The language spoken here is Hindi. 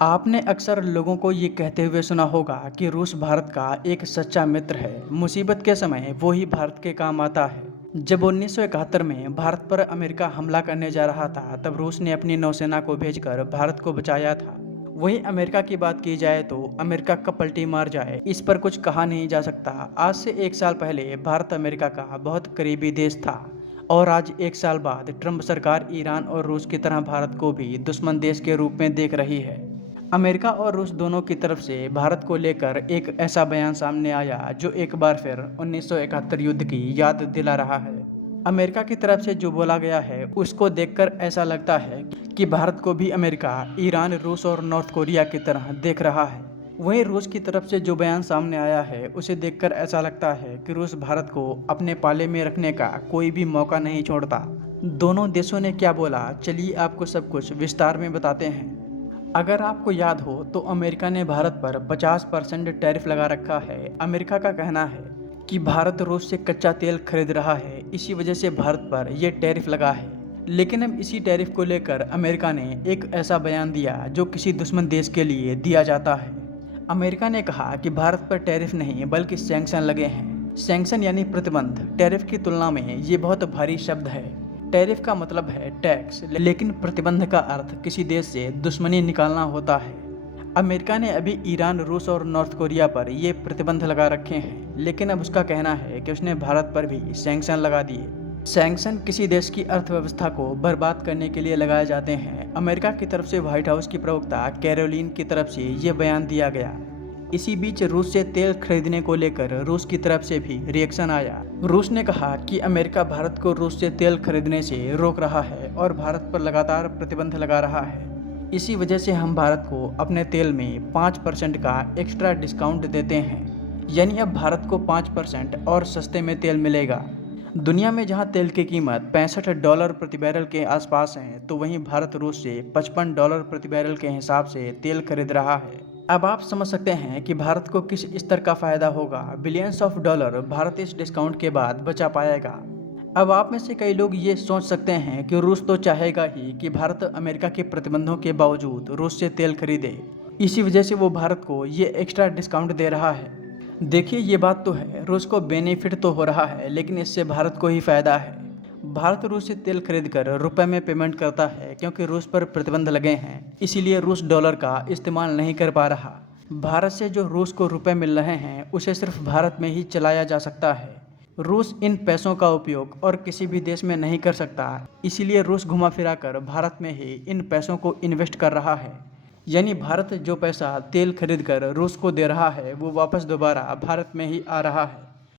आपने अक्सर लोगों को ये कहते हुए सुना होगा कि रूस भारत का एक सच्चा मित्र है। मुसीबत के समय वो ही भारत के काम आता है। जब 1971 में भारत पर अमेरिका हमला करने जा रहा था, तब रूस ने अपनी नौसेना को भेजकर भारत को बचाया था। वहीं अमेरिका की बात की जाए तो अमेरिका कब पलटी मार जाए, इस पर कुछ कहा नहीं जा सकता। आज से एक साल पहले भारत अमेरिका का बहुत करीबी देश था, और आज एक साल बाद ट्रंप सरकार ईरान और रूस की तरह भारत को भी दुश्मन देश के रूप में देख रही है। अमेरिका और रूस दोनों की तरफ से भारत को लेकर एक ऐसा बयान सामने आया जो एक बार फिर 1971 युद्ध की याद दिला रहा है। अमेरिका की तरफ से जो बोला गया है उसको देखकर ऐसा लगता है कि भारत को भी अमेरिका ईरान, रूस और नॉर्थ कोरिया की तरह देख रहा है। वहीं रूस की तरफ से जो बयान सामने आया है उसे देखकर ऐसा लगता है कि रूस भारत को अपने पाले में रखने का कोई भी मौका नहीं छोड़ता। दोनों देशों ने क्या बोला, चलिए आपको सब कुछ विस्तार में बताते हैं। अगर आपको याद हो तो अमेरिका ने भारत पर 50% टैरिफ लगा रखा है। अमेरिका का कहना है कि भारत रूस से कच्चा तेल खरीद रहा है, इसी वजह से भारत पर यह टैरिफ लगा है। लेकिन अब इसी टैरिफ को लेकर अमेरिका ने एक ऐसा बयान दिया जो किसी दुश्मन देश के लिए दिया जाता है। अमेरिका ने कहा कि भारत पर टैरिफ नहीं बल्कि सैंक्शन लगे हैं। सैंक्शन यानी प्रतिबंध। टैरिफ की तुलना में ये बहुत भारी शब्द है। टैरिफ का मतलब है टैक्स, लेकिन प्रतिबंध का अर्थ किसी देश से दुश्मनी निकालना होता है। अमेरिका ने अभी ईरान, रूस और नॉर्थ कोरिया पर ये प्रतिबंध लगा रखे हैं, लेकिन अब उसका कहना है कि उसने भारत पर भी सैंक्शन लगा दिए। सैंक्शन किसी देश की अर्थव्यवस्था को बर्बाद करने के लिए लगाए जाते हैं। अमेरिका की तरफ से व्हाइट हाउस की प्रवक्ता कैरोलिन की तरफ से ये बयान दिया गया। इसी बीच रूस से तेल खरीदने को लेकर रूस की तरफ से भी रिएक्शन आया। रूस ने कहा कि अमेरिका भारत को रूस से तेल खरीदने से रोक रहा है और भारत पर लगातार प्रतिबंध लगा रहा है। इसी वजह से हम भारत को अपने तेल में 5% का एक्स्ट्रा डिस्काउंट देते हैं, यानी अब भारत को 5% और सस्ते में तेल मिलेगा। दुनिया में जहां तेल की कीमत $65 प्रति बैरल के आसपास है, तो वहीं भारत रूस से $55 प्रति बैरल के हिसाब से तेल खरीद रहा है। अब आप समझ सकते हैं कि भारत को किस स्तर का फायदा होगा। बिलियंस ऑफ डॉलर भारत इस डिस्काउंट के बाद बचा पाएगा। अब आप में से कई लोग ये सोच सकते हैं कि रूस तो चाहेगा ही कि भारत अमेरिका के प्रतिबंधों के बावजूद रूस से तेल खरीदे, इसी वजह से वो भारत को ये एक्स्ट्रा डिस्काउंट दे रहा है। देखिए, ये बात तो है, रूस को बेनिफिट तो हो रहा है, लेकिन इससे भारत को ही फायदा है। भारत रूस से तेल खरीदकर रुपए में पेमेंट करता है, क्योंकि रूस पर प्रतिबंध लगे हैं, इसीलिए रूस डॉलर का इस्तेमाल नहीं कर पा रहा। भारत से जो रूस को रुपए मिल रहे हैं उसे सिर्फ भारत में ही चलाया जा सकता है। रूस इन पैसों का उपयोग और किसी भी देश में नहीं कर सकता, इसीलिए रूस घुमा फिरा कर भारत में ही इन पैसों को इन्वेस्ट कर रहा है। यानी भारत जो पैसा तेल खरीद कर रूस को दे रहा है वो वापस दोबारा भारत में ही आ रहा है।